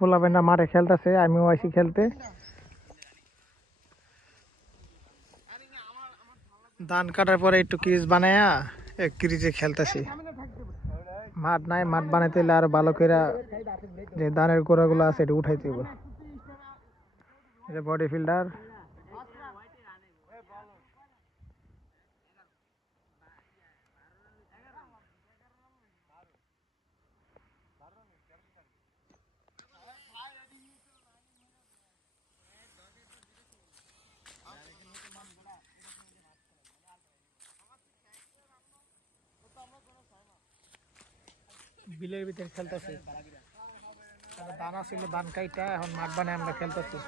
পোলাপেনরা মাঠে খেলতেছে, আমিও আইছি খেলতে। ধান কাটার পরে একটু ক্রিজ বানায়া ক্রিজে খেলতেছি। মাঠ নাই, মাঠ বানাইতে হলে আরো ভালো করে যে ধানের গোড়াগুলো আছে এটা উঠাইতে হবে। এটা বডি ফিল্ডার। বিলের ভিতরে খেলতেছি, ধান ছিল, ধান কাইটা এখন মাঠ বানায় আমরা খেলতেছি।